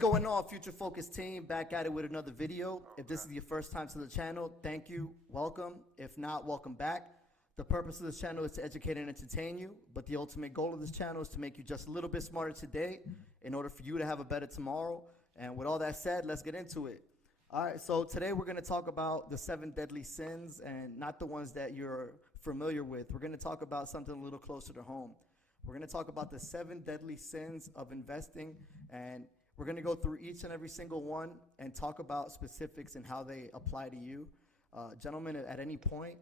going on, Future Focus team? Back at it with another video. If this is your first time to the channel, thank you, welcome. If not, welcome back. The purpose of this channel is to educate and entertain you, but the ultimate goal of this channel is to make you just a little bit smarter today in order for you to have a better tomorrow. And with all that said, let's get into it. All right, so today we're going to talk about the 7 deadly sins, and not the ones that you're familiar with. We're going to talk about something a little closer to home. We're going to talk about the 7 deadly sins of investing, and we're going to go through each and every single one and talk about specifics and how they apply to you. Gentlemen, at any point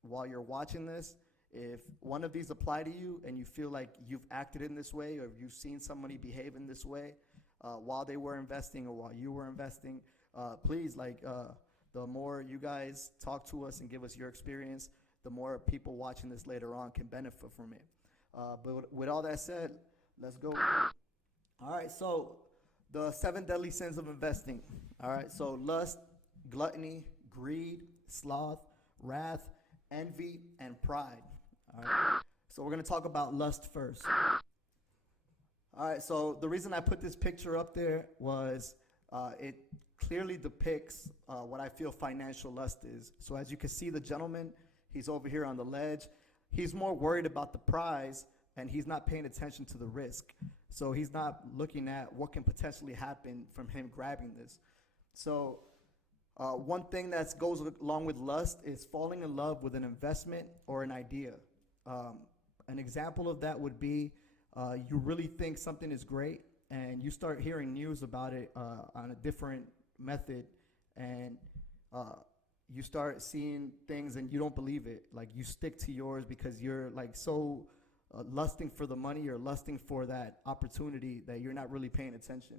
while you're watching this, if one of these apply to you and you feel like you've acted in this way or you've seen somebody behave in this way while they were investing or while you were investing, please, the more you guys talk to us and give us your experience, the more people watching this later on can benefit from it. But with all that said, let's go. All right, so the 7 deadly sins of investing. All right, so lust, gluttony, greed, sloth, wrath, envy, and pride. All right, so we're going to talk about lust first. All right, so the reason I put this picture up there was it clearly depicts what I feel financial lust is. So as you can see, the gentleman, he's over here on the ledge. He's more worried about the prize, and he's not paying attention to the risk. So he's not looking at what can potentially happen from him grabbing this. So one thing that goes along with lust is falling in love with an investment or an idea. An example of that would be you really think something is great, and you start hearing news about it on a different method, and you start seeing things and you don't believe it. Like, you stick to yours because you're like so lusting for the money or lusting for that opportunity that you're not really paying attention.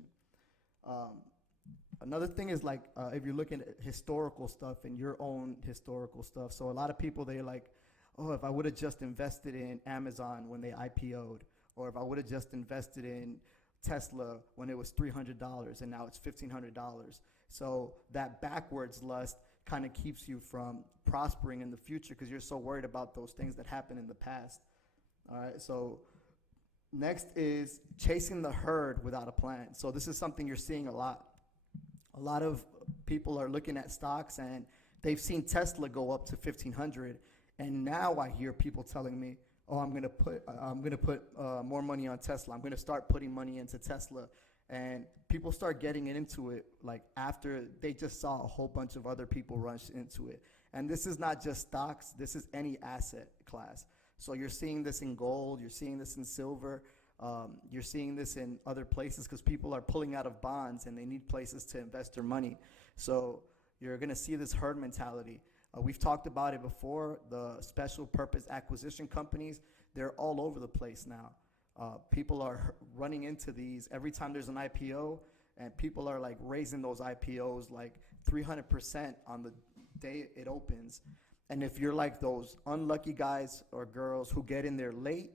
Another thing is if you're looking at historical stuff and your own historical stuff. So a lot of people, they're like, oh, if I would have just invested in Amazon when they IPO'd, or if I would have just invested in Tesla when it was $300 and now it's $1,500. So that backwards lust kind of keeps you from prospering in the future because you're so worried about those things that happened in the past. All right, so next is chasing the herd without a plan. So this is something you're seeing a lot. A lot of people are looking at stocks and they've seen Tesla go up to 1,500, and now I hear people telling me, oh, I'm gonna put more money on Tesla. I'm gonna start putting money into Tesla. And people start getting into it like after they just saw a whole bunch of other people rush into it. And this is not just stocks, this is any asset class. So you're seeing this in gold, you're seeing this in silver, you're seeing this in other places because people are pulling out of bonds and they need places to invest their money. So you're gonna see this herd mentality. We've talked about it before. The special purpose acquisition companies, they're all over the place now. People are running into these every time there's an IPO, and people are like raising those IPOs like 300% on the day it opens. And if you're like those unlucky guys or girls who get in there late,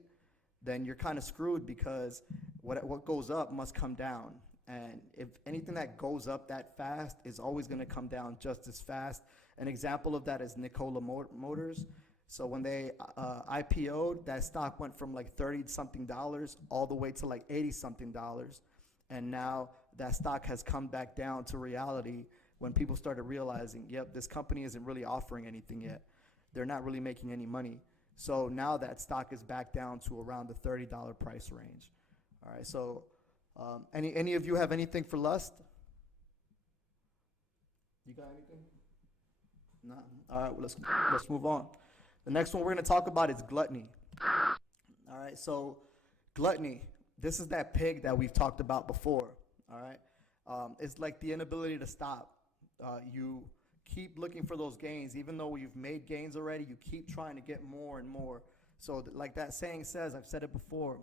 then you're kind of screwed because what goes up must come down. And if anything that goes up that fast is always going to come down just as fast. An example of that is Nikola Motors. So when they IPO'd, that stock went from like $30-something all the way to like $80-something. And now that stock has come back down to reality when people started realizing, yep, this company isn't really offering anything yet. They're not really making any money. So now that stock is back down to around the $30 price range. All right, so any of you have anything for lust? You got anything? No. All right, well, let's move on. The next one we're going to talk about is gluttony. All right, so gluttony, this is that pig that we've talked about before. All right, it's like the inability to stop. You keep looking for those gains, even though you've made gains already. You keep trying to get more and more. So like that saying says, I've said it before,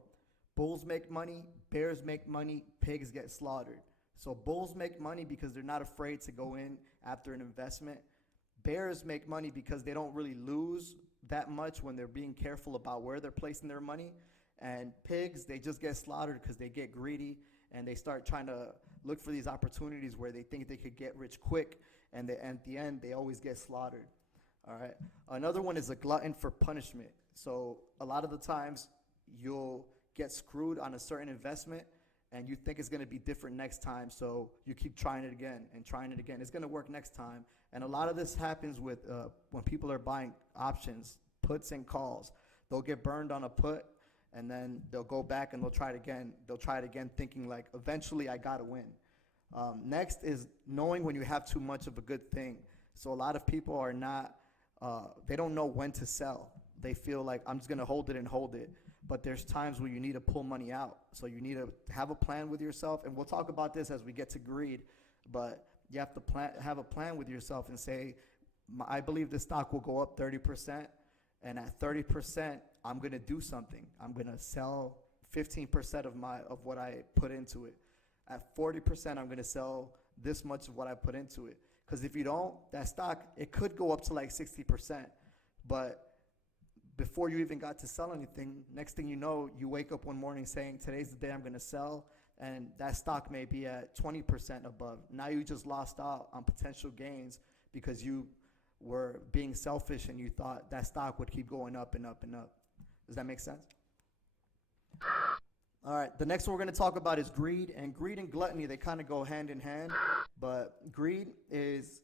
bulls make money, bears make money, pigs get slaughtered. So bulls make money because they're not afraid to go in after an investment. Bears make money because they don't really lose that much when they're being careful about where they're placing their money. And pigs, they just get slaughtered because they get greedy and they start trying to look for these opportunities where they think they could get rich quick, and at the end, they always get slaughtered. All right. Another one is a glutton for punishment. So a lot of the times you'll get screwed on a certain investment, and you think it's going to be different next time, so you keep trying it again and trying it again. It's going to work next time. And a lot of this happens with when people are buying options, puts and calls. They'll get burned on a put, and then they'll go back and they'll try it again. They'll try it again thinking like, eventually I got to win. Next is knowing when you have too much of a good thing. So a lot of people are not, they don't know when to sell. They feel like, I'm just going to hold it and hold it. But there's times where you need to pull money out. So you need to have a plan with yourself. And we'll talk about this as we get to greed. But you have to have a plan with yourself and say, I believe this stock will go up 30%. And at 30%, I'm going to do something. I'm going to sell 15% of what I put into it. At 40%, I'm going to sell this much of what I put into it. Because if you don't, that stock, it could go up to like 60%. But before you even got to sell anything, next thing you know, you wake up one morning saying, today's the day I'm going to sell, and that stock may be at 20% above. Now you just lost out on potential gains because you were being selfish and you thought that stock would keep going up and up and up. Does that make sense? All right, the next one we're going to talk about is greed. And greed and gluttony, they kind of go hand in hand. But greed is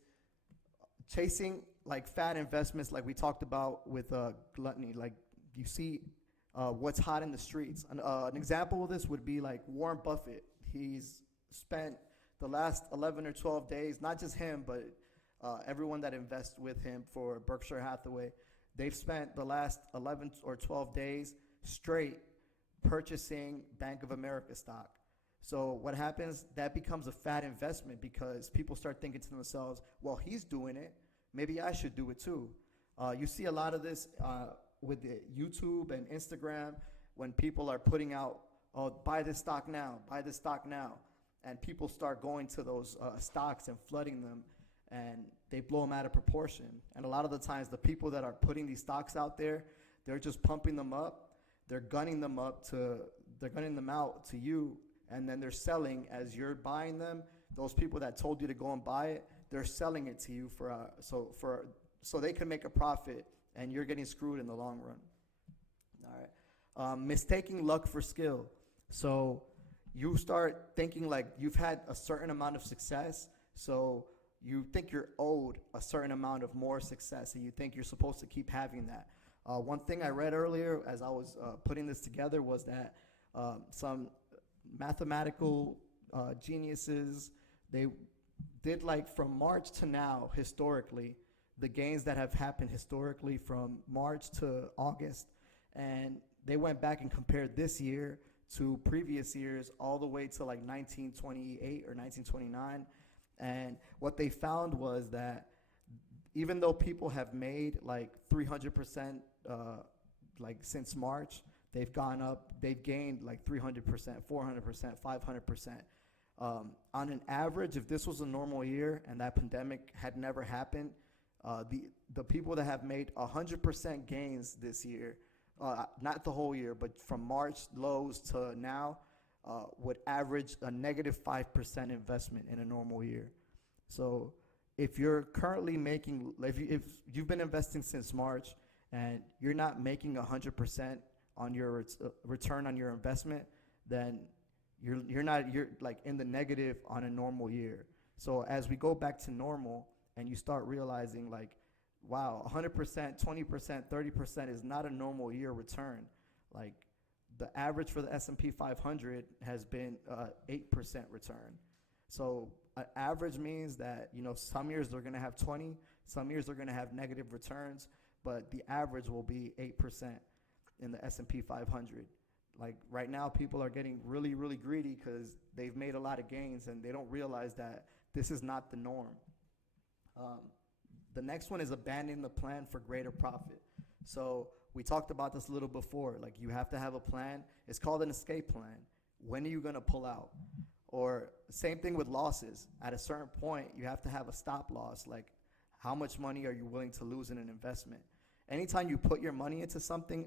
chasing like fat investments like we talked about with gluttony. Like you see what's hot in the streets. An example of this would be like Warren Buffett. He's spent the last 11 or 12 days, not just him, but everyone that invests with him for Berkshire Hathaway, they've spent the last 11 or 12 days straight purchasing Bank of America stock. So what happens, that becomes a fat investment because people start thinking to themselves, well, he's doing it, maybe I should do it too. You see a lot of this with the YouTube and Instagram when people are putting out, oh, buy this stock now, buy this stock now. And people start going to those stocks and flooding them, and they blow them out of proportion. And a lot of the times the people that are putting these stocks out there, they're just pumping them up. They're gunning them out to you, and then they're selling as you're buying them. Those people that told you to go and buy it, they're selling it to you so they can make a profit, and you're getting screwed in the long run. All right. Mistaking luck for skill. So you start thinking like you've had a certain amount of success, so you think you're owed a certain amount of more success, and you think you're supposed to keep having that. One thing I read earlier as I was putting this together was that some mathematical geniuses, they did like from March to now, historically, the gains that have happened historically from March to August, and they went back and compared this year to previous years all the way to like 1928 or 1929, and what they found was that even though people have made like 300% like since March, they've gone up, they've gained like 300%, 400%, 500%. On an average, if this was a normal year and that pandemic had never happened, the people that have made 100% gains this year, not the whole year, but from March lows to now, would average a negative 5% investment in a normal year. So if you're currently making, if you've been investing since March and you're not making 100% on your return on your investment, then you're like in the negative on a normal year. So as we go back to normal and you start realizing like, wow, 100%, 20%, 30% is not a normal year return. Like the average for the S&P 500 has been 8% return. So average means that, you know, some years they're going to have 20, some years they're going to have negative returns, but the average will be 8% in the S&P 500. Like right now, people are getting really, really greedy because they've made a lot of gains and they don't realize that this is not the norm. The next one is abandoning the plan for greater profit. So we talked about this a little before. Like you have to have a plan. It's called an escape plan. When are you going to pull out? Or same thing with losses. At a certain point, you have to have a stop loss. Like how much money are you willing to lose in an investment? Anytime you put your money into something,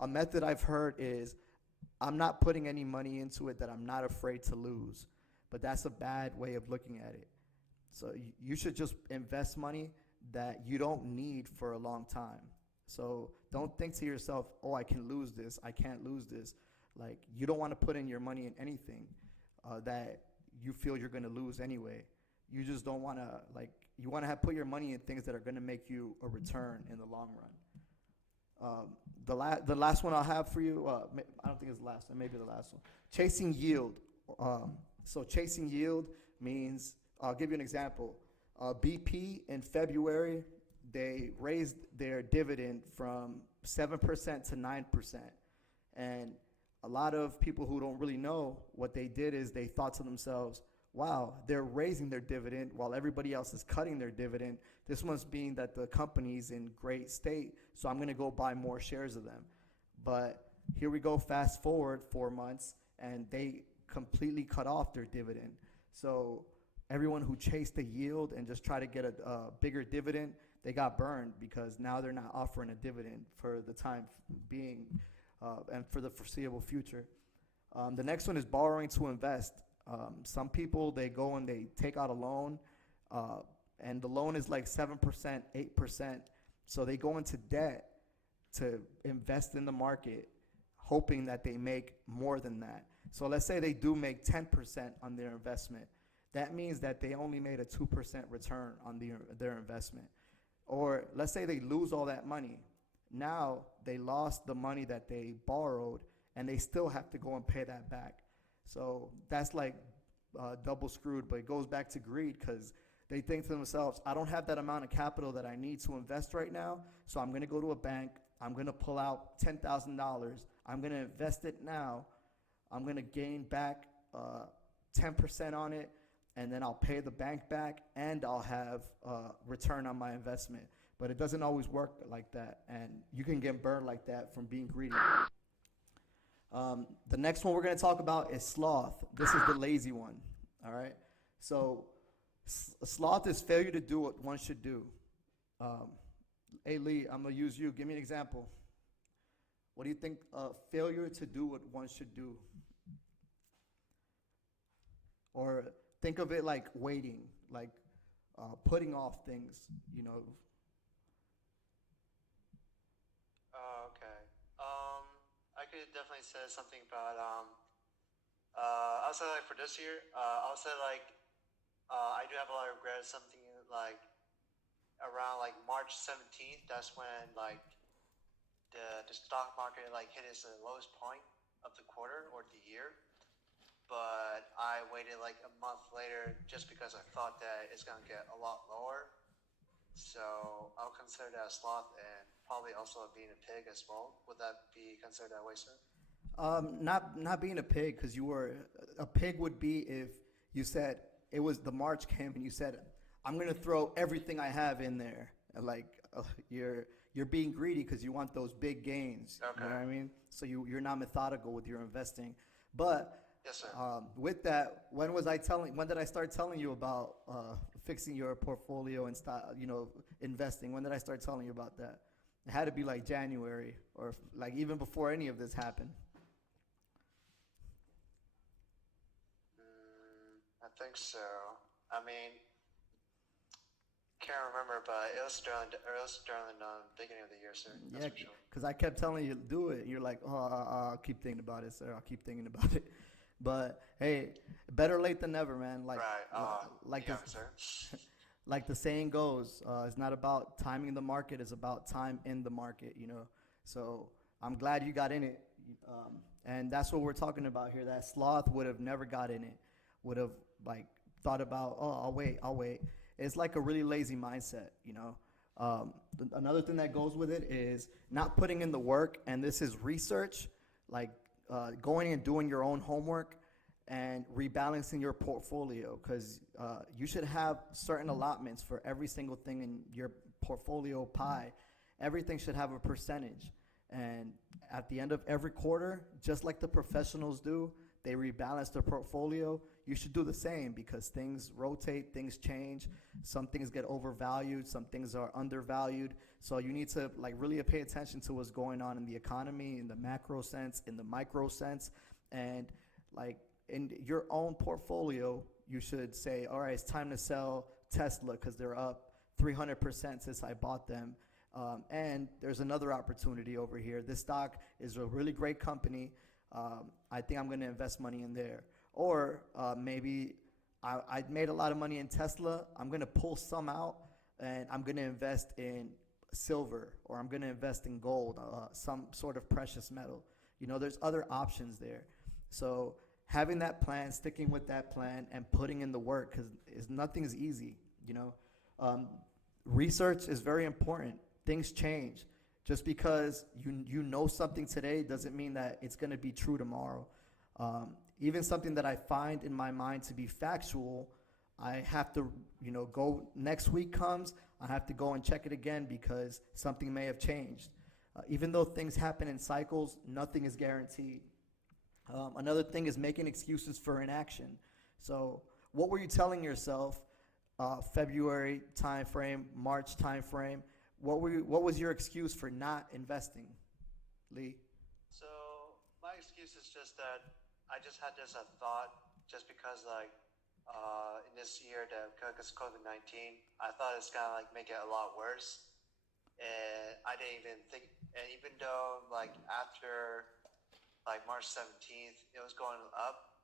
a method I've heard is I'm not putting any money into it that I'm not afraid to lose. But that's a bad way of looking at it. So you should just invest money that you don't need for a long time. So don't think to yourself, oh, I can lose this, I can't lose this. Like, you don't want to put in your money in anything that you feel you're going to lose anyway. You just don't want to, like, you want to put your money in things that are going to make you a return in the long run. The last one I'll have for you, I don't think it's the last one, maybe the last one. Chasing yield. So chasing yield means, I'll give you an example. BP in February, they raised their dividend from 7% to 9%. And a lot of people who don't really know, what they did is they thought to themselves, wow, they're raising their dividend while everybody else is cutting their dividend. This must mean that the company's in great state, so I'm going to go buy more shares of them. But here we go, fast forward 4 months, and they completely cut off their dividend. So everyone who chased the yield and just tried to get a bigger dividend, they got burned, because now they're not offering a dividend for the time being and for the foreseeable future. The next one is borrowing to invest. Some people, they go and they take out a loan, and the loan is like 7%, 8%. So they go into debt to invest in the market, hoping that they make more than that. So let's say they do make 10% on their investment. That means that they only made a 2% return on their investment. Or let's say they lose all that money. Now they lost the money that they borrowed, and they still have to go and pay that back. So that's like double screwed, but it goes back to greed, because they think to themselves, I don't have that amount of capital that I need to invest right now, so I'm going to go to a bank, I'm going to pull out $10,000, I'm going to invest it now, I'm going to gain back 10% on it, and then I'll pay the bank back, and I'll have return on my investment. But it doesn't always work like that, and you can get burned like that from being greedy. The next one we're going to talk about is sloth. This is the lazy one, all right? So sloth is failure to do what one should do. Hey, Lee, I'm going to use you. Give me an example. What do you think failure to do what one should do? Or think of it like waiting, like putting off things, you know. I could definitely say something about I'll say like for this year, I'll say like I do have a lot of regrets. Something like around like March 17th, that's when like the stock market like hit its lowest point of the quarter or the year. But I waited like a month later just because I thought that it's gonna get a lot lower. So I'll consider that a sloth, and probably also being a pig as well. Would that be considered that way, sir? Not being a pig, because a pig would be if you said it was the March camp and you said, I'm gonna throw everything I have in there. Like you're being greedy because you want those big gains. Okay. You know what I mean? So you're not methodical with your investing. But yes, sir. With that, when did I start telling you about fixing your portfolio and investing? When did I start telling you about that? It had to be like January, or like even before any of this happened. I think so. I mean, can't remember, but it was during the beginning of the year, sir. That's for sure. Because I kept telling you to do it. You're like, oh, I'll keep thinking about it, sir. I'll keep thinking about it. But hey, better late than never, man. Like, right. Sir. Like the saying goes, it's not about timing the market; it's about time in the market. You know. So I'm glad you got in it, and that's what we're talking about here. That sloth would have never got in it. Would have like thought about, oh, I'll wait. It's like a really lazy mindset, you know. Another thing that goes with it is not putting in the work, and this is research, like going and doing your own homework and rebalancing your portfolio, because you should have certain allotments for every single thing in your portfolio pie. Everything should have a percentage, and at the end of every quarter, just like the professionals do, they rebalance their portfolio. You should do the same, because things rotate, things change. Some things get overvalued, some things are undervalued. So you need to like really pay attention to what's going on in the economy, in the macro sense, in the micro sense. And like in your own portfolio, you should say, all right, it's time to sell Tesla because they're up 300% since I bought them. And there's another opportunity over here. This stock is a really great company. I think I'm going to invest money in there. Or maybe I made a lot of money in Tesla. I'm going to pull some out and I'm going to invest in silver, or I'm going to invest in gold, some sort of precious metal. You know, there's other options there. So having that plan, sticking with that plan, and putting in the work, because nothing's easy. You know, research is very important. Things change. Just because you know something today doesn't mean that it's going to be true tomorrow. Even something that I find in my mind to be factual, I have to, go next week comes, I have to go and check it again because something may have changed. Even though things happen in cycles, nothing is guaranteed. Another thing is making excuses for inaction. So what were you telling yourself February timeframe, March timeframe? What was your excuse for not investing, Lee? So my excuse is just that I just had this thought, just because in this year, because COVID-19, I thought it's gonna make it a lot worse, and I didn't even think. And even though after March 17th, it was going up,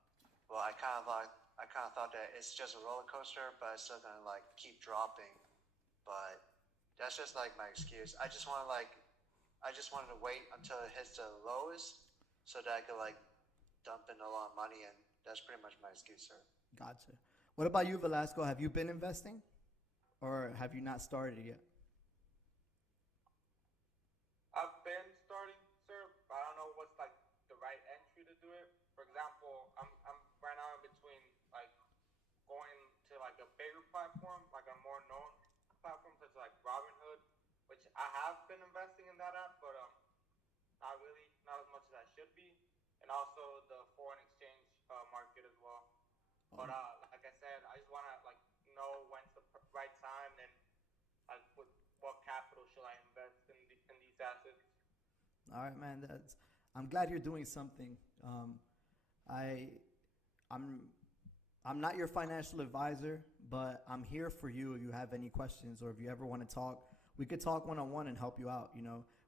well, I kind of thought that it's just a roller coaster, but it's still gonna keep dropping. But that's just my excuse. I just wanted to wait until it hits the lowest so that I could dump in a lot of money, and that's pretty much my excuse, sir. Gotcha. What about you, Velasco? Have you been investing, or have you not started yet? I've been starting, sir, but I don't know what's the right entry to do it. For example, I'm right now in between going to a bigger platform, a more known platform such as Robinhood, which I have been investing in that app, but not really, not as much as I should be, and also the foreign exchange market as well. But like I said, I just want to know when's the right time, and with what capital should I invest in these assets. All right, man. I'm glad you're doing something. I'm not your financial advisor, but I'm here for you if you have any questions, or if you ever want to talk. We could talk one-on-one and help you out.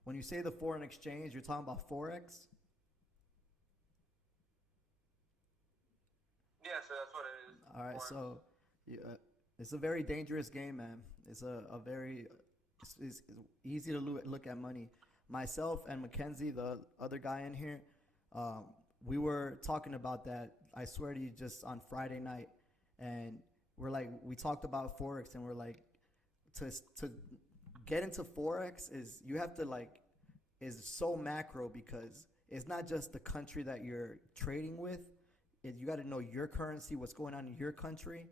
When you say the foreign exchange, you're talking about Forex? Yeah, so that's what it is. All right, Forex. so it's a very dangerous game, man. It's it's easy to look at money. Myself and Mackenzie, the other guy in here, we were talking about that, I swear to you, just on Friday night. And we talked about Forex, and we're to get into Forex you have to is so macro, because it's not just the country that you're trading with. You got to know your currency, what's going on in your country,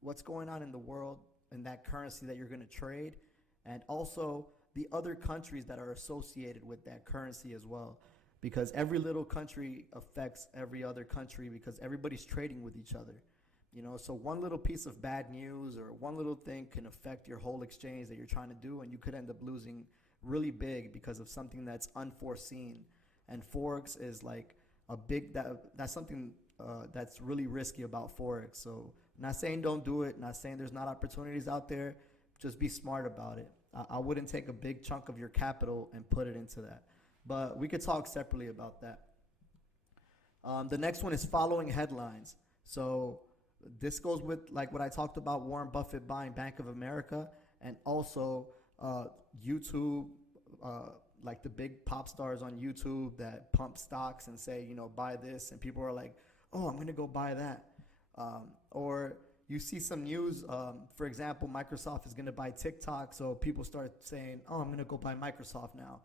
what's going on in the world, and that currency that you're going to trade, and also the other countries that are associated with that currency as well, because every little country affects every other country, because everybody's trading with each other. So one little piece of bad news or one little thing can affect your whole exchange that you're trying to do, and you could end up losing really big because of something that's unforeseen. And Forex is that's something that's really risky about Forex. So not saying don't do it, not saying there's not opportunities out there, just be smart about it. I wouldn't take a big chunk of your capital and put it into that. But we could talk separately about that. The next one is following headlines. So this goes with what I talked about, Warren Buffett buying Bank of America, and also YouTube, the big pop stars on YouTube that pump stocks and say, buy this, and people are like, oh, I'm going to go buy that. Or you see some news, for example, Microsoft is going to buy TikTok, so people start saying, oh, I'm going to go buy Microsoft now,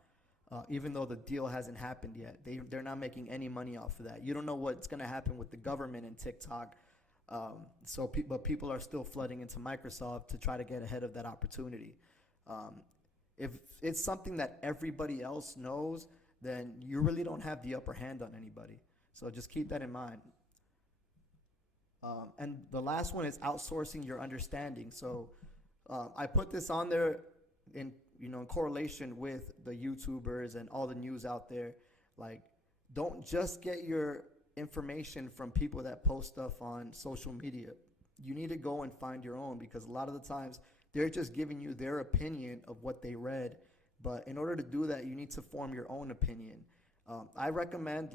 even though the deal hasn't happened yet. They're not making any money off of that. You don't know what's going to happen with the government and TikTok, but people are still flooding into Microsoft to try to get ahead of that opportunity. If it's something that everybody else knows, then you really don't have the upper hand on anybody. So just keep that in mind. And the last one is outsourcing your understanding. So I put this on there in correlation with the YouTubers and all the news out there. Don't just get your information from people that post stuff on social media. You need to go and find your own, because a lot of the times they're just giving you their opinion of what they read. But in order to do that, you need to form your own opinion. I recommend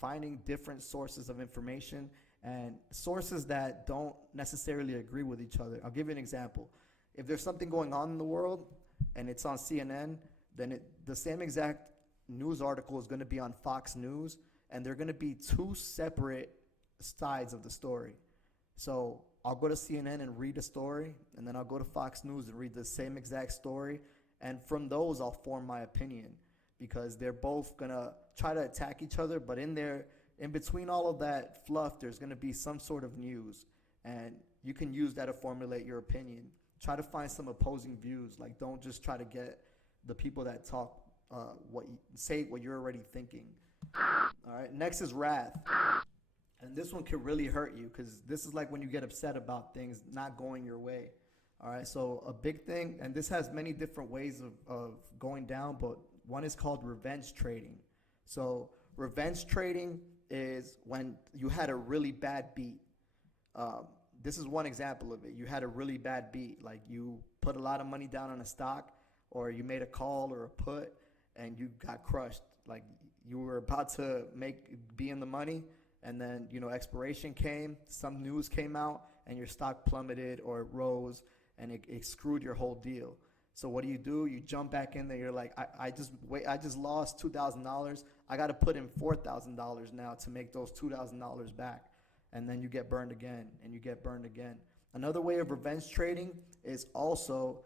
finding different sources of information and sources that don't necessarily agree with each other. I'll give you an example. If there's something going on in the world and it's on CNN, then the same exact news article is going to be on Fox News, and they're going to be two separate sides of the story. So I'll go to CNN and read a story, and then I'll go to Fox News and read the same exact story, and from those I'll form my opinion, because they're both going to try to attack each other, but in between all of that fluff, there's going to be some sort of news, and you can use that to formulate your opinion. Try to find some opposing views. Like, don't just try to get the people that talk say what you're already thinking. All right, next is wrath. And this one can really hurt you, because this is like when you get upset about things not going your way. All right, so a big thing, and this has many different ways of going down, but one is called revenge trading. So revenge trading is when you had a really bad beat. This is one example of it. You had a really bad beat, like you put a lot of money down on a stock, or you made a call or a put, and you got crushed. Like you were about to be in the money, and then expiration came, some news came out, and your stock plummeted or it rose, and it screwed your whole deal. So what do? You jump back in there. You're like, I just lost $2,000. I got to put in $4,000 now to make those $2,000 back. And then you get burned again, and you get burned again. Another way of revenge trading is also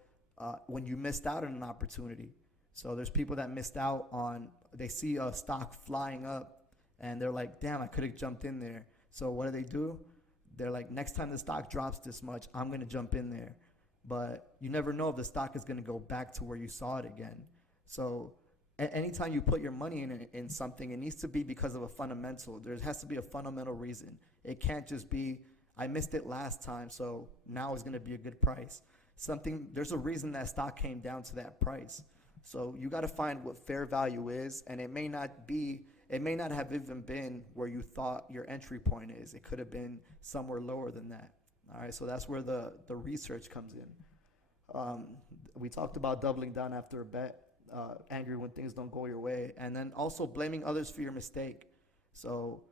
when you missed out on an opportunity. So there's people that missed out on, they see a stock flying up, and they're like, damn, I could have jumped in there. So what do? They're like, next time the stock drops this much, I'm going to jump in there. But you never know if the stock is going to go back to where you saw it again. So anytime you put your money in something, it needs to be because of a fundamental. There has to be a fundamental reason. It can't just be, I missed it last time, so now it's going to be a good price. There's a reason that stock came down to that price. So you got to find what fair value is, and it may not have even been where you thought your entry point is. It could have been somewhere lower than that. All right, so that's where the research comes in. We talked about doubling down after a bet, angry when things don't go your way, and then also blaming others for your mistake. So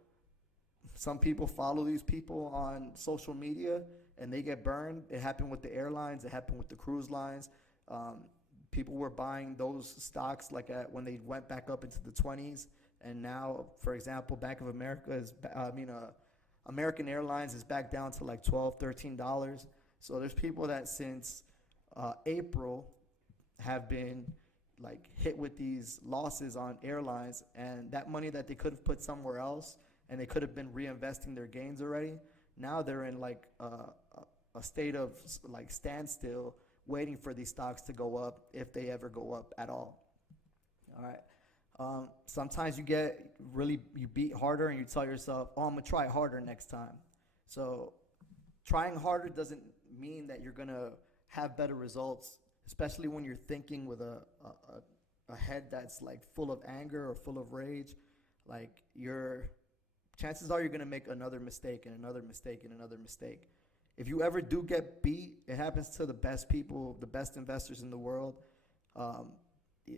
some people follow these people on social media, and they get burned. It happened with the airlines. It happened with the cruise lines. People were buying those stocks when they went back up into the 20s, and now, for example, Bank of America American Airlines is back down to like $12, $13. So there's people that since April have been like hit with these losses on airlines, and that money that they could have put somewhere else, and they could have been reinvesting their gains already. Now they're in like a state of like standstill, waiting for these stocks to go up, if they ever go up at all. All right. Sometimes you beat harder, and you tell yourself, oh, I'm going to try harder next time. So trying harder doesn't mean that you're going to have better results, especially when you're thinking with a head that's like full of anger or full of rage. Like chances are you're going to make another mistake and another mistake and another mistake. If you ever do get beat, it happens to the best people, the best investors in the world.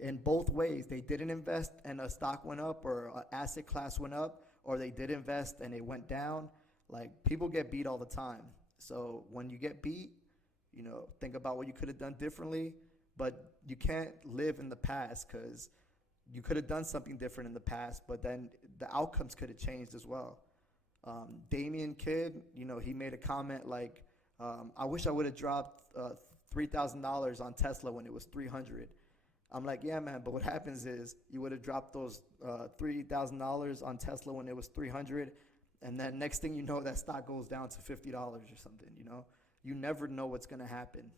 In both ways, they didn't invest and a stock went up, or an asset class went up, or they did invest and it went down. Like, people get beat all the time. So when you get beat, think about what you could have done differently, but you can't live in the past, because you could have done something different in the past, but then the outcomes could have changed as well. Damien Kidd, he made a comment like, I wish I would have dropped $3,000 on Tesla when it was 300. I'm like, yeah, man, but what happens is you would have dropped those $3,000 on Tesla when it was 300, and then next thing you know, that stock goes down to $50 or something. You never know what's going to happen.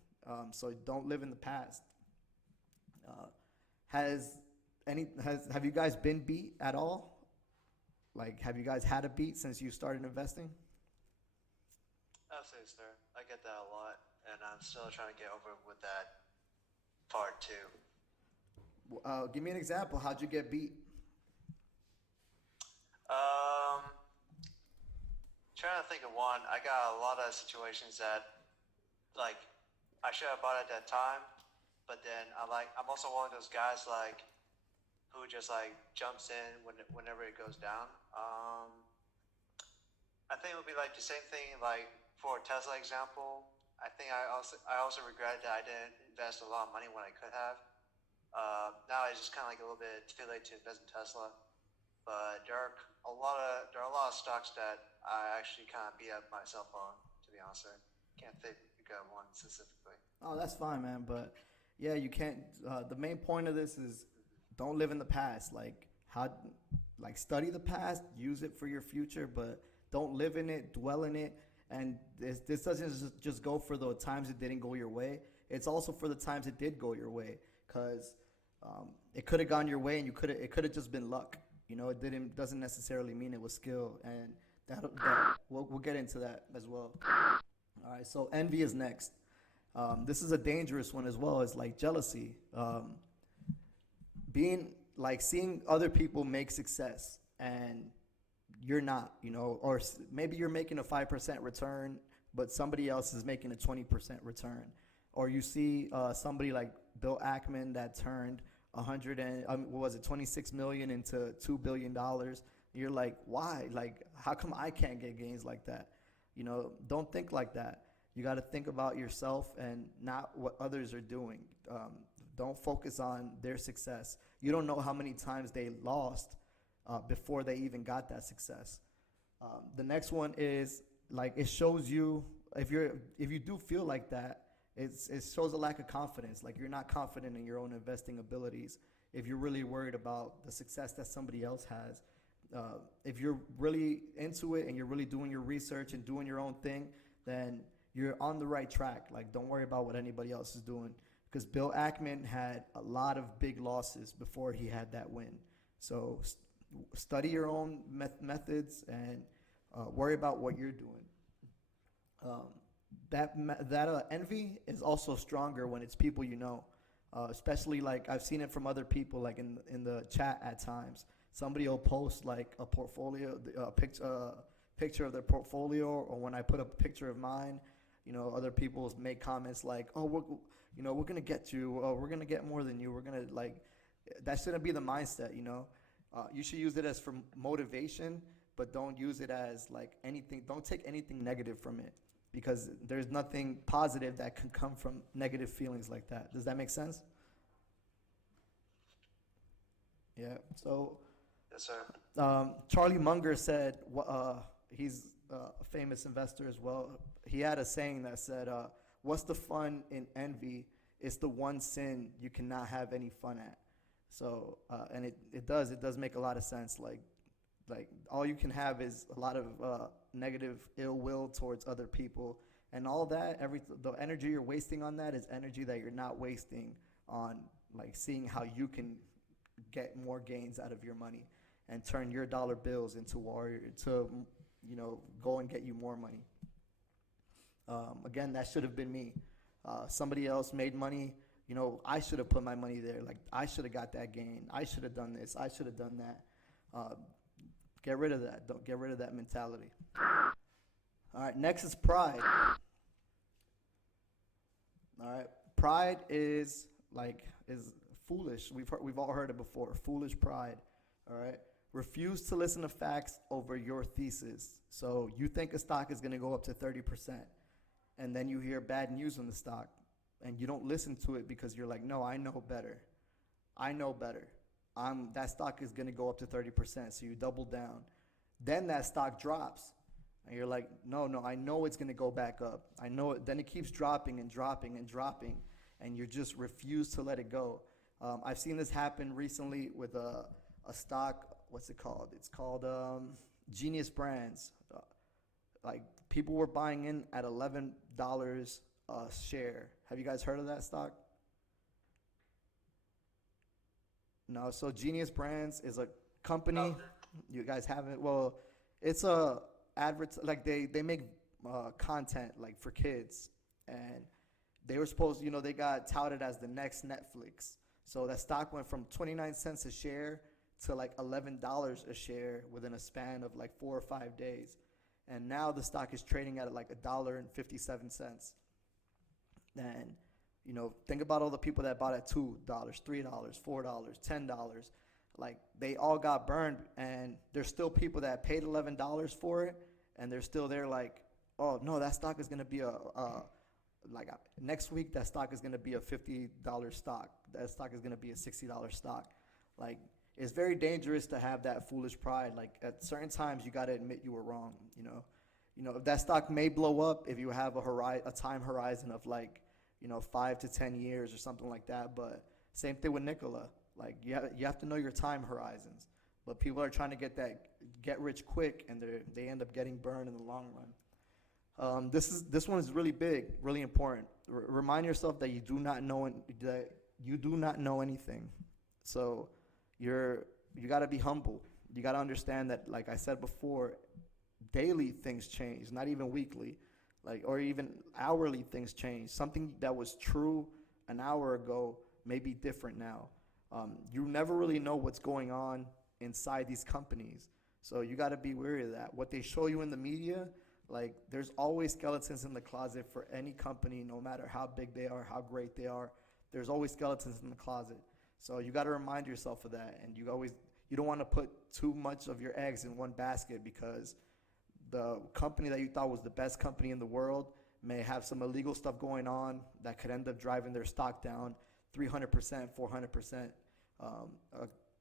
So don't live in the past. Have you guys been beat at all? Like, have you guys had a beat since you started investing? Absolutely, sir. I get that a lot, and I'm still trying to get over with that part too. Give me an example. How'd you get beat? Trying to think of one. I got a lot of situations that, like, I should have bought at that time, but then I'm also one of those guys who just like jumps in whenever it goes down. I think it would be like the same thing like for Tesla example. I also regret that I didn't invest a lot of money when I could have. Now it's just kind of like a little bit too late to invest in Tesla. But there are a lot of stocks that I actually kind of beat up myself on. To be honest, I can't think of one specifically. Oh, that's fine, man. But yeah, you can't. The main point of this is don't live in the past. Like study the past, use it for your future, but don't live in it, dwell in it. And this doesn't just go for the times it didn't go your way. It's also for the times it did go your way, because it could have gone your way, and it could have just been luck. Doesn't necessarily mean it was skill, and we'll get into that as well. All right, so envy is next. This is a dangerous one as well. It's like jealousy. Seeing other people make success and you're not, or maybe you're making a 5% return, but somebody else is making a 20% return. Or you see somebody like Bill Ackman that turned 26 million into $2 billion. You're like, why? Like, how come I can't get gains like that? Don't think like that. You got to think about yourself and not what others are doing. Don't focus on their success. You don't know how many times they lost before they even got that success. The next one is like, it shows you, if you do feel like that, it shows a lack of confidence. Like, you're not confident in your own investing abilities. If you're really worried about the success that somebody else has, if you're really into it and you're really doing your research and doing your own thing, then you're on the right track. Like, don't worry about what anybody else is doing, because Bill Ackman had a lot of big losses before he had that win. So study your own methods and worry about what you're doing. Envy is also stronger when it's people especially like I've seen it from other people, like in the chat at times. Somebody will post like a portfolio, picture of their portfolio, or when I put up a picture of mine, other people make comments like, oh, we're gonna get you, we're gonna get more than you, we're gonna that shouldn't be the mindset. You should use it as for motivation, but don't use it as like anything. Don't take anything negative from it, because there's nothing positive that can come from negative feelings like that. Does that make sense? Yeah. So, yes, sir. Charlie Munger said, he's a famous investor as well. He had a saying that said, what's the fun in envy? It's the one sin you cannot have any fun at. So, and it does make a lot of sense. Like all you can have is a lot of negative ill will towards other people, and all that. The energy you're wasting on that is energy that you're not wasting on like seeing how you can get more gains out of your money and turn your dollar bills into go and get you more money. Again, that should have been me. Somebody else made money. I should have put my money there. Like, I should have got that gain. I should have done this. I should have done that. Get rid of that. Don't get rid of that mentality. All right, next is pride. All right, pride is foolish. We've all heard it before. Foolish pride. All right, refuse to listen to facts over your thesis. So you think a stock is going to go up to 30%, and then you hear bad news on the stock, and you don't listen to it because you're like, no, I know better. I know better. That stock is going to go up to 30%, so you double down. Then that stock drops, and you're like, no, I know it's going to go back up. I know it. Then it keeps dropping and dropping and dropping, and you just refuse to let it go. I've seen this happen recently with a stock. What's it called? It's called Genius Brands. Like, people were buying in at $11 a share. Have you guys heard of that stock? No. So Genius Brands is a company. No. You guys haven't? Well, it's they make content like for kids, and they were supposed, they got touted as the next Netflix. So that stock went from 29 cents a share to like $11 a share within a span of like 4 or 5 days. And now the stock is trading at like $1.57. And, think about all the people that bought at $2, $3, $4, $10. like they all got burned, and there's still people that paid $11 for it, and they're still there like, oh no, that stock is gonna be next week that stock is gonna be a $50 stock. That stock is gonna be a $60 stock. Like, it's very dangerous to have that foolish pride. Like, at certain times you gotta admit you were wrong. If that stock may blow up if you have a time horizon of 5 to 10 years or something like that. But same thing with Nikola. Like, you have to know your time horizons. But people are trying to get rich quick, and they end up getting burned in the long run. This one is really big, really important. Remind yourself that you do not know anything. So you got to be humble. You got to understand that, like I said before, daily things change, not even weekly, or even hourly things change. Something that was true an hour ago may be different now. You never really know what's going on inside these companies. So you got to be wary of that. What they show you in the media, there's always skeletons in the closet for any company, no matter how big they are, how great they are. There's always skeletons in the closet. So you got to remind yourself of that. And you don't want to put too much of your eggs in one basket, because the company that you thought was the best company in the world may have some illegal stuff going on that could end up driving their stock down 300%, 400%.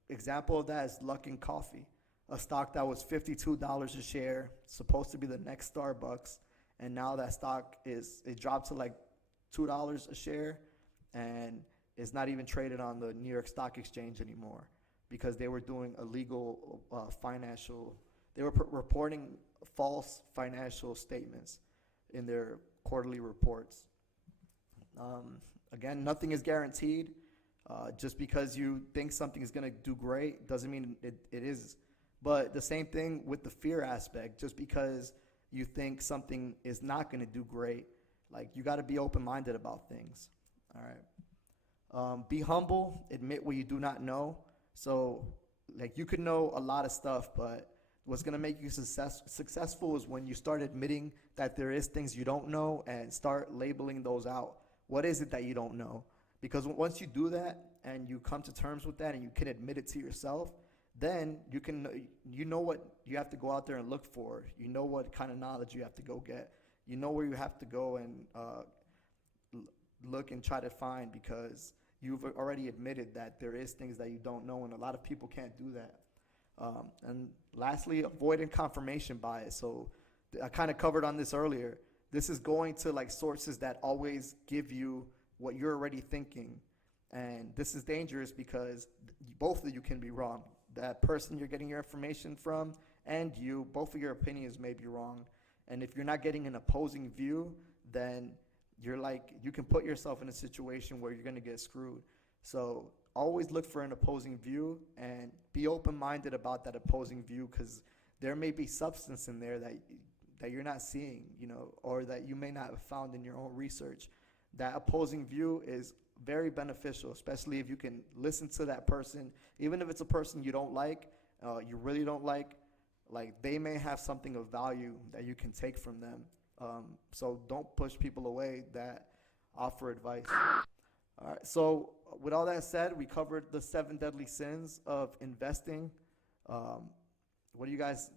Example of that is Luckin Coffee, a stock that was $52 a share, supposed to be the next Starbucks, and now that stock it dropped to $2 a share, and is not even traded on the New York Stock Exchange anymore, because they were doing illegal they were reporting false financial statements in their quarterly reports. Again, nothing is guaranteed. Just because you think something is going to do great doesn't mean it is. But the same thing with the fear aspect. Just because you think something is not going to do great, you got to be open-minded about things. All right. Be humble. Admit what you do not know. So, you could know a lot of stuff, but what's going to make you successful is when you start admitting that there is things you don't know and start labeling those out. What is it that you don't know? Because once you do that and you come to terms with that and you can admit it to yourself, then you know what you have to go out there and look for. You know what kind of knowledge you have to go get. You know where you have to go and look and try to find, because you've already admitted that there is things that you don't know, and a lot of people can't do that. And lastly, avoiding confirmation bias. So I kind of covered on this earlier. This is going to sources that always give you what you're already thinking. And this is dangerous because both of you can be wrong. That person you're getting your information from and both of your opinions may be wrong. And if you're not getting an opposing view, then you can put yourself in a situation where you're going to get screwed. So always look for an opposing view and be open-minded about that opposing view, because there may be substance in there that you're not seeing, or that you may not have found in your own research. That opposing view is very beneficial, especially if you can listen to that person, even if it's a person you don't like, you really don't like they may have something of value that you can take from them. So don't push people away that offer advice. All right, so with all that said, we covered the 7 deadly sins of investing. What do you guys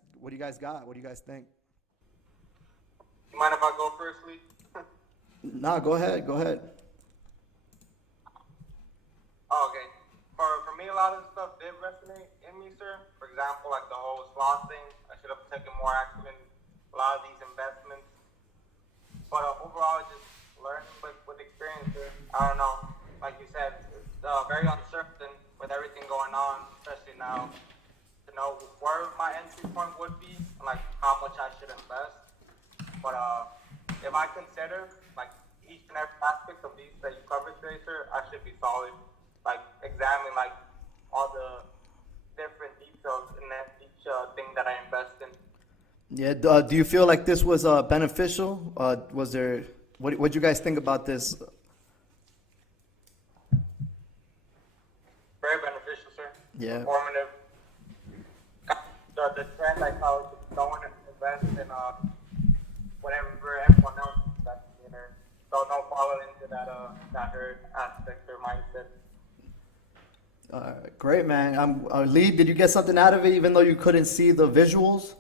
got? What do you guys think? You mind if I go first, Lee? Nah, go ahead. Oh, okay. For me, a lot of the stuff did resonate in me, sir. For example, the whole sloth thing. I should have taken more action in a lot of these investments. But overall, just learning with experience, sir. I don't know. Like you said, it's very uncertain with everything going on, especially now, to know where my entry point would be and how much I should invest. But if I consider each and every aspect of these that you covered today, sir, I should be solid. Examine all the different details in each thing that I invest in. Yeah. Do you feel like this was beneficial? Was there? What do you guys think about this? Very beneficial, sir. Yeah. Informative. The trend I saw is don't want to invest in whatever everyone else is investing in, or don't fall into that herd aspect or mindset. Great, man. Lee, did you get something out of it, even though you couldn't see the visuals?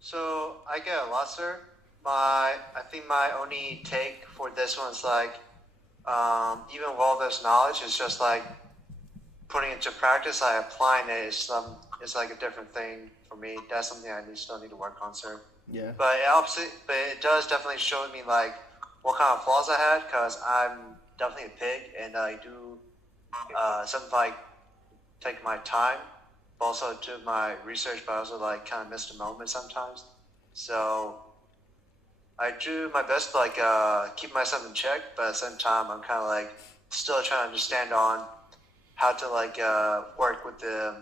So I get a lot, sir. I think my only take for this one is like, even with all this knowledge, it's just like putting it to practice. Like applying it is like a different thing for me. That's something I still need to work on, sir. Yeah. But it does definitely show me like what kind of flaws I had, because I'm definitely a pig, and I do something like take my time, but also do my research, but also like kind of miss the moment sometimes. So I do my best to like keep myself in check, but at the same time I'm kind of like still trying to understand on how to like work with the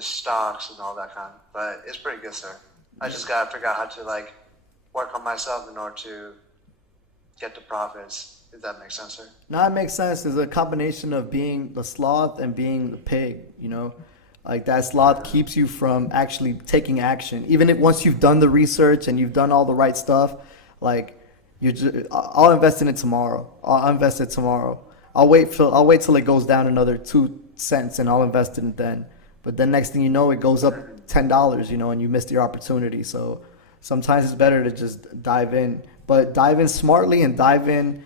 stocks and all that kind. But it's pretty good, sir. I just gotta figure out how to like work on myself in order to get the profits. If that makes sense, sir. No, it makes sense. There's a combination of being the sloth and being the pig, you know? Like that sloth keeps you from actually taking action. Even if once you've done the research and you've done all the right stuff, like I'll invest in it tomorrow. I'll invest it tomorrow. I'll wait till it goes down another 2 cents and I'll invest in it then. But then next thing you know, it goes up $10, you know, and you missed your opportunity. So sometimes it's better to just dive in, but dive in smartly and dive in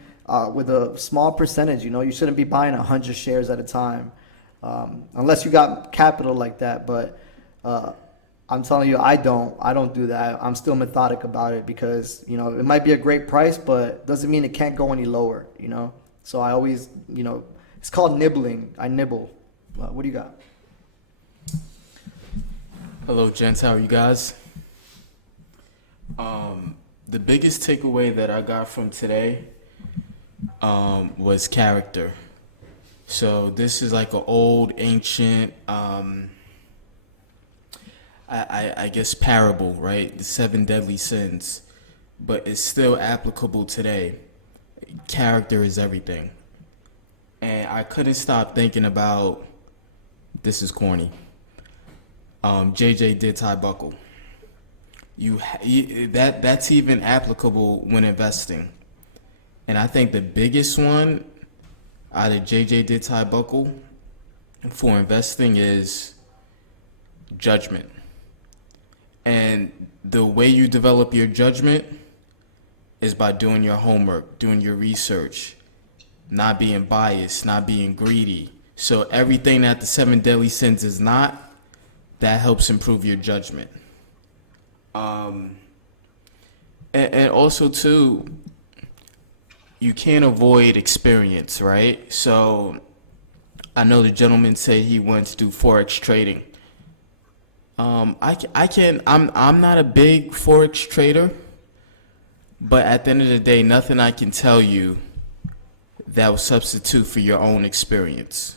with a small percentage. You know, you shouldn't be buying 100 shares at a time, unless you got capital like that. But I'm telling you, I don't do that. I'm still methodic about it because, you know, it might be a great price, but doesn't mean it can't go any lower, you know? So I always, you know, it's called nibbling. I nibble. What do you got? Hello, gents. How are you guys? The biggest takeaway that I got from today was character. So this is like an old, ancient, I guess parable, right? The 7 deadly sins, but it's still applicable today. Character is everything. And I couldn't stop thinking about, this is corny, JJ did tie buckle. That's even applicable when investing. And I think the biggest one out of JJ did tie buckle for investing is judgment. And the way you develop your judgment is by doing your homework, doing your research, not being biased, not being greedy. So everything that the 7 deadly sins is not, that helps improve your judgment. And also too, you can't avoid experience, right? So I know the gentleman said he went to do Forex trading. I'm not a big Forex trader, but at the end of the day, nothing I can tell you that will substitute for your own experience.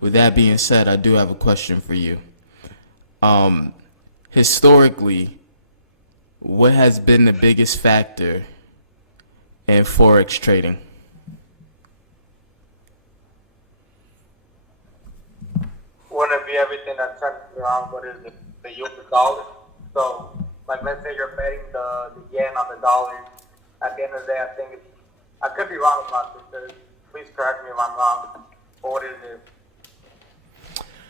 With that being said, I do have a question for you. Historically, what has been the biggest factor in Forex trading? Wouldn't it be everything that centers around what is the US dollar? So, like, let's say you're betting the yen on the dollar. At the end of the day, I think I could be wrong about this. So please correct me if I'm wrong. But what is it?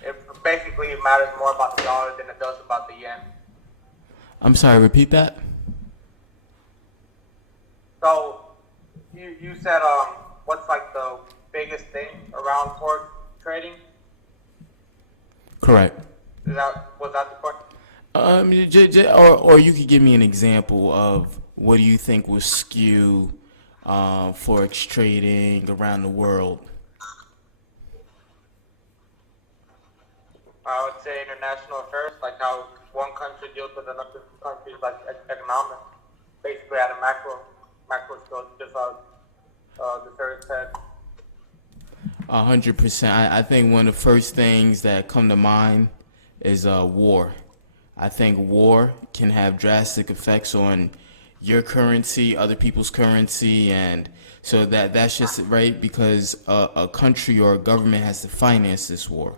It basically matters more about the dollar than it does about the yen. I'm sorry, repeat that? So, you said what's like the biggest thing around forex trading? Correct. Was that the question? Or you could give me an example of what do you think will skew Forex trading around the world? I would say international affairs, like how one country deals with another country's like economics, basically at a macro scale, just the third said. 100%. I think one of the first things that come to mind is war. I think war can have drastic effects on your currency, other people's currency, and so that's just right because a country or a government has to finance this war.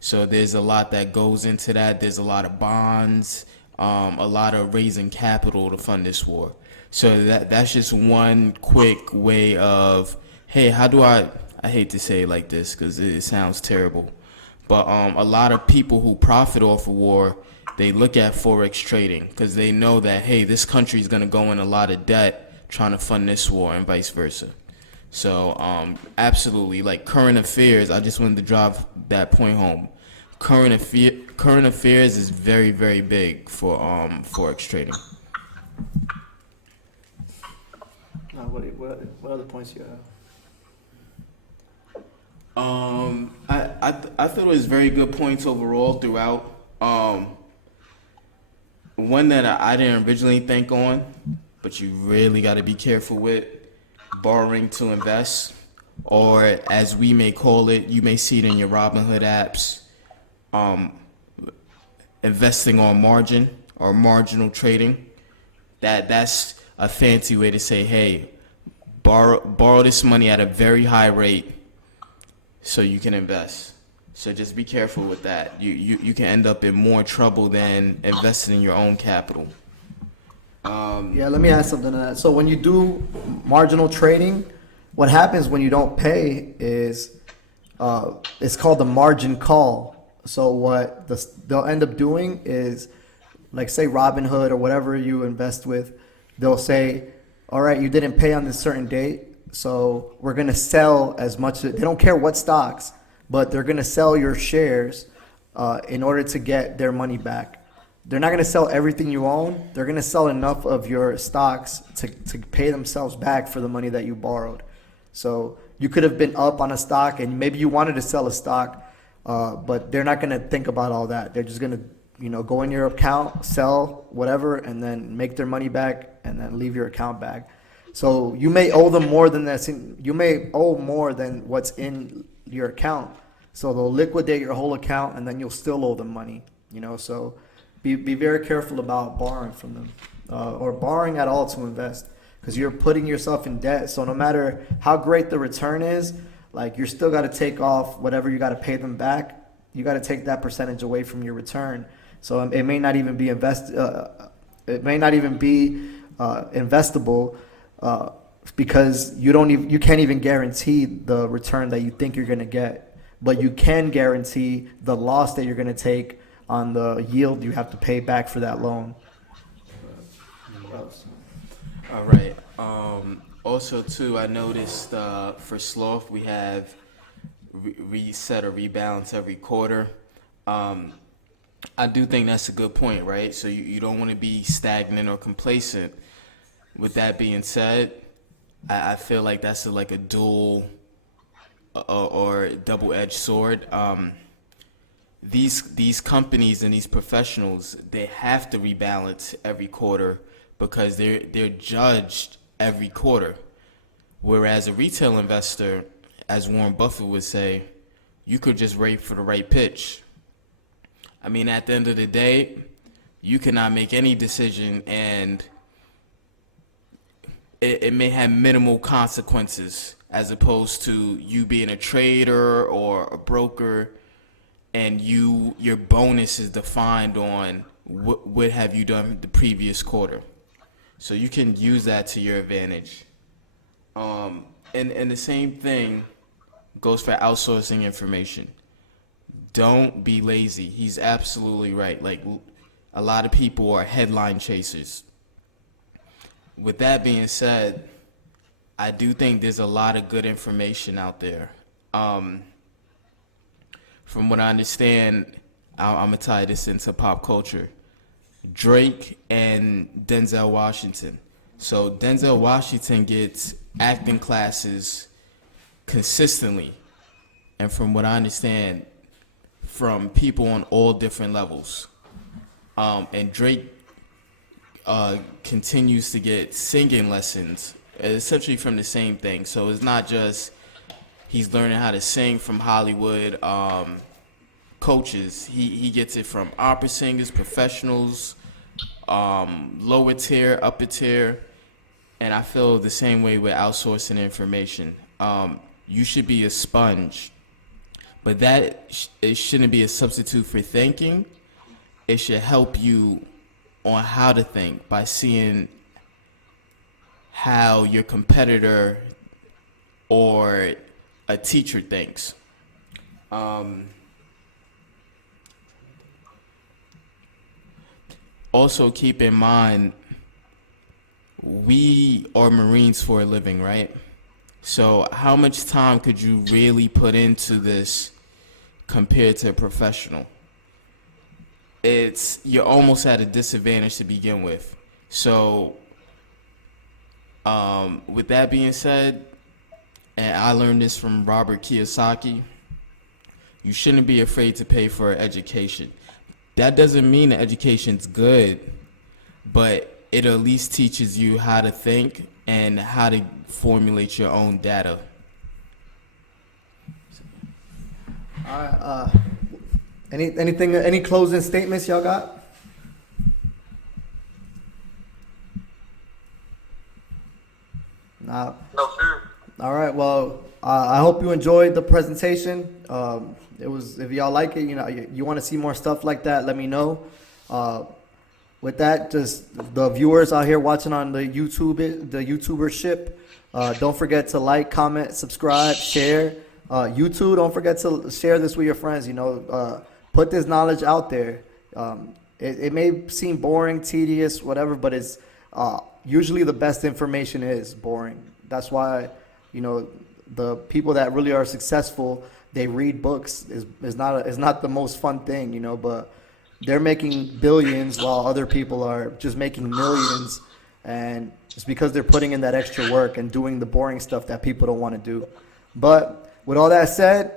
So there's a lot that goes into that. There's a lot of bonds, a lot of raising capital to fund this war. So that's just one quick way of, hey, how do I I hate to say it like this because it sounds terrible, but a lot of people who profit off of war, they look at forex trading because they know that, hey, this country is going to go in a lot of debt trying to fund this war and vice versa. So absolutely, like current affairs, I just wanted to drive that point home. Current affairs is very, very big for forex trading. What other points you have? I thought it was very good points overall throughout. One that I didn't originally think on, but you really got to be careful with, borrowing to invest, or as we may call it, you may see it in your Robinhood apps, investing on margin or marginal trading. That's a fancy way to say, hey, borrow this money at a very high rate so you can invest. So just be careful with that. You can end up in more trouble than investing in your own capital. Yeah, let me add something to that. So when you do marginal trading, what happens when you don't pay is it's called the margin call. So what they'll end up doing is, like say Robinhood or whatever you invest with, they'll say, all right, you didn't pay on this certain date, so we're going to sell as much. They don't care what stocks, but they're going to sell your shares in order to get their money back. They're not going to sell everything you own. They're going to sell enough of your stocks to pay themselves back for the money that you borrowed. So you could have been up on a stock and maybe you wanted to sell a stock, but they're not going to think about all that. They're just going to go in your account, sell whatever, and then make their money back and then leave your account back. So you may owe them more than that. You may owe more than what's in your account. So they'll liquidate your whole account and then you'll still owe them money. So be very careful about borrowing from them or borrowing at all to invest, because you're putting yourself in debt. So no matter how great the return is, like you're still got to take off whatever you got to pay them back. You got to take that percentage away from your return. So it may not even be investable because you can't even guarantee the return that you think you're going to get, but you can guarantee the loss that you're going to take on the yield you have to pay back for that loan. All right. Also, too, I noticed for sloth we have reset or rebalance every quarter. I do think that's a good point, right? So you don't want to be stagnant or complacent. With that being said, I feel like that's like a dual or double-edged sword. These companies and these professionals, they have to rebalance every quarter because they're judged every quarter. Whereas a retail investor, as Warren Buffett would say, you could just wait for the right pitch. I mean, at the end of the day, you cannot make any decision and it may have minimal consequences as opposed to you being a trader or a broker and your bonus is defined on what have you done the previous quarter. So you can use that to your advantage. And the same thing goes for outsourcing information. Don't be lazy. He's absolutely right. Like a lot of people are headline chasers. With that being said, I do think there's a lot of good information out there. From what I understand, I'm going to tie this into pop culture. Drake and Denzel Washington. So Denzel Washington gets acting classes consistently. And from what I understand, from people on all different levels. And Drake continues to get singing lessons, essentially from the same thing. So it's not just he's learning how to sing from Hollywood coaches. He gets it from opera singers, professionals, lower tier, upper tier. And I feel the same way with outsourcing information. You should be a sponge. But it shouldn't be a substitute for thinking. It should help you on how to think by seeing how your competitor or a teacher thinks. Also keep in mind, we are Marines for a living, right? So how much time could you really put into this compared to a professional? You're almost at a disadvantage to begin with. So with that being said, and I learned this from Robert Kiyosaki, you shouldn't be afraid to pay for education. That doesn't mean that education's good, but it at least teaches you how to think and how to formulate your own data. All right. Any closing statements y'all got? Nah. No, sir. All right. Well, I hope you enjoyed the presentation. It was, if y'all like it, you want to see more stuff like that, let me know. With that, just the viewers out here watching on the YouTubership, don't forget to like, comment, subscribe, share. You too, don't forget to share this with your friends. Put this knowledge out there. It may seem boring, tedious, whatever, but it's usually the best information is boring. That's why, the people that really are successful, they read books. Is not the most fun thing, but they're making billions while other people are just making millions, and it's because they're putting in that extra work and doing the boring stuff that people don't want to do. But with all that said,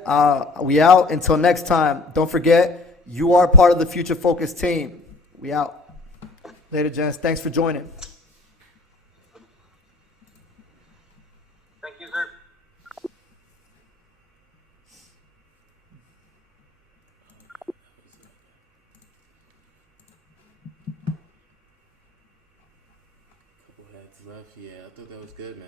we out. Until next time, don't forget, you are part of the Future Focus team. We out. Later, gents. Thanks for joining. Thank you, sir. Couple heads left. Yeah, I thought that was good, man.